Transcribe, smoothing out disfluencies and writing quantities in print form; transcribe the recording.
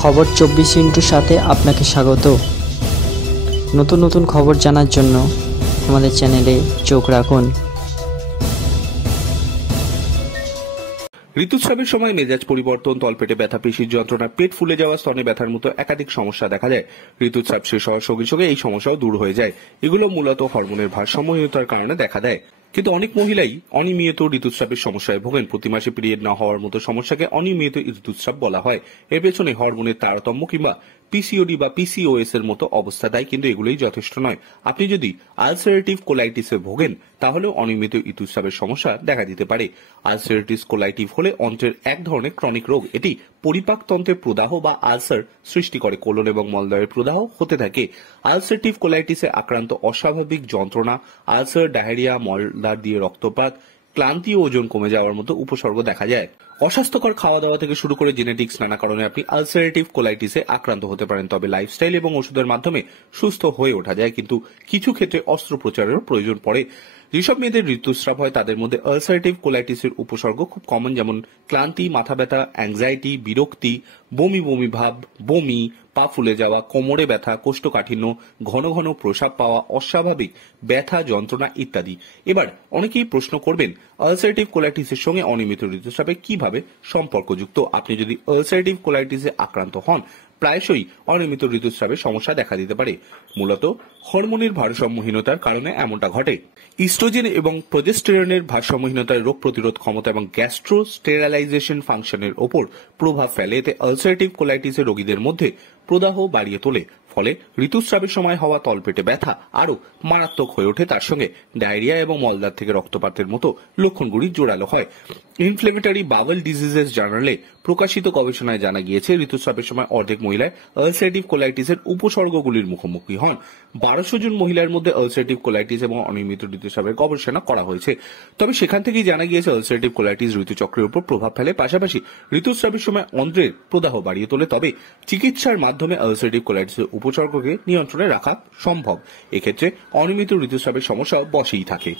খবর 24 সাথে আপনাকে স্বাগত। নতুন নতুন খবর জানার জন্য আমাদের চ্যানেলে চোখ রাখুন। ঋতুস্রাবের সময় মেজাজ পরিবর্তন, তলপেটে ব্যথা, পেশির যন্ত্রণা, পেট ফুলে যাওয়া, স্তনে ব্যথার মতো একাধিক সমস্যা দেখা যায়। ঋতুস্রাব শেষ হওয়ার সঙ্গে সঙ্গে এই সমস্যাও দূর হয়ে যায়। এগুলো মূলত হরমোনের ভারসাম্যহীনতার কারণে দেখা দেয়। কিন্তু অনেক মহিলাই অনিয়মিত ঋতুস্রাবের সমস্যায় ভোগেন। প্রতি মাসে পিরিয়ড না হওয়ার মতো সমস্যাকে অনিয়মিত ঋতুস্রাব বলা হয়। এর পেছনে হরমোনের তারতম্য কিংবা পিসিওডি বা পিসিওএস এর মতো অবস্থা দেয়, কিন্তু এগুলোই যথেষ্ট নয়। আপনি যদি আলসারেটিভ কোলাইটিসে ভোগেন তাহলেও অনিয়মিত ঋতুস্রাবের সমস্যা দেখা দিতে পারে। আলসারেটিভ কোলাইটিস হলে অন্ত্রের এক ধরনের ক্রনিক রোগ। এটি পরিপাকতন্ত্রের প্রদাহ বা আলসার সৃষ্টি করে। কোলন এবং মলদ্বারের প্রদাহ হতে থাকে। আলসারেটিভ কোলাইটিসে আক্রান্ত অস্বাভাবিক যন্ত্রণা, আলসার, ডায়রিয়া, মলদ্বার দিয়ে রক্তপাত, ক্লান্তি ও ওজন কমে যাওয়ার মতো উপসর্গ দেখা যায়। অস্বাস্থ্যকর খাওয়া দাওয়া থেকে শুরু করে জেনেটিক্স নানা কারণে আপনি আলসারেটিভ কোলাইটিসে আক্রান্ত হতে পারেন। তবে লাইফস্টাইল এবং ওষুধের মাধ্যমে সুস্থ হয়ে ওঠা যায়, কিন্তু কিছু ক্ষেত্রে অস্ত্রোপচারেরও প্রয়োজন পড়ে। যেসব মেয়েদের ঋতুস্রাব হয় তাদের মধ্যে আলসারেটিভ কোলাইটিসের উপসর্গ খুব কমন, যেমন ক্লান্তি, মাথা ব্যথা, অ্যাংজাইটি, বিরক্তি, বমি বমি ভাব, বমি, পা ফুলে যাওয়া, কোমরে ব্যথা, কোষ্ঠকাঠিন্য, ঘন ঘন প্রস্রাব পাওয়া, অস্বাভাবিক ব্যথা, যন্ত্রণা ইত্যাদি। এবার অনেকেই প্রশ্ন করবেন, আলসারেটিভ কোলাইটিসের সঙ্গে অনিয়মিত ঋতুস্রাবে কিভাবে সম্পর্কযুক্ত? আপনি যদি আলসারেটিভ কোলাইটিসে আক্রান্ত হন, প্রায়শই অনিয়মিত ঋতুস্রাবের সমস্যা দেখা দিতে পারে। মূলত হরমোনের ভারসাম্যহীনতার কারণে এমনটা ঘটে। ইস্ট্রোজেন এবং প্রোজেস্টেরনের ভারসাম্যহীনতায় রোগ প্রতিরোধ ক্ষমতা এবং গ্যাস্ট্রোস্টেরালাইজেশন ফাংশনের ওপর প্রভাব ফেলে। এতে আলসারেটিভ কোলাইটিসের রোগীদের মধ্যে প্রদাহ বাড়িয়ে তোলে। ফলে ঋতুস্রাবের সময় হওয়া তলপেটে ব্যথা আরও মারাত্মক হয়ে ওঠে। তার সঙ্গে ডায়রিয়া এবং মলদ্বার থেকে রক্তপাতের মতো লক্ষণগুলি জোরালো হয়। ইনফ্লেমেটরি বাওয়েল ডিজিজেস জার্নালে প্রকাশিত গবেষণায় জানা গিয়েছে, ঋতুস্রাবের সময় অর্ধেক মহিলায় আলসারেটিভ কোলাইটিসের উপসর্গগুলির মুখোমুখি হন। 1200 জন মহিলার মধ্যে আলসারেটিভ কোলাইটিস এবং অনিয়মিত ঋতুস্রাবের গবেষণা করা হয়েছে। তবে সেখান থেকেই জানা গিয়েছে আলসারেটিভ কোলাইটিস ঋতুচক্রের উপর প্রভাব ফেলে, পাশাপাশি ঋতুস্রাবের সময় অন্ত্রের প্রদাহ বাড়িয়ে তোলে। তবে চিকিৎসার মাধ্যমে আলসারেটিভ কোলাইটিসের উপসর্গকে নিয়ন্ত্রণে রাখা সম্ভব। এক্ষেত্রে অনিয়মিত ঋতুস্রাবের সমস্যা বশেই থাকে।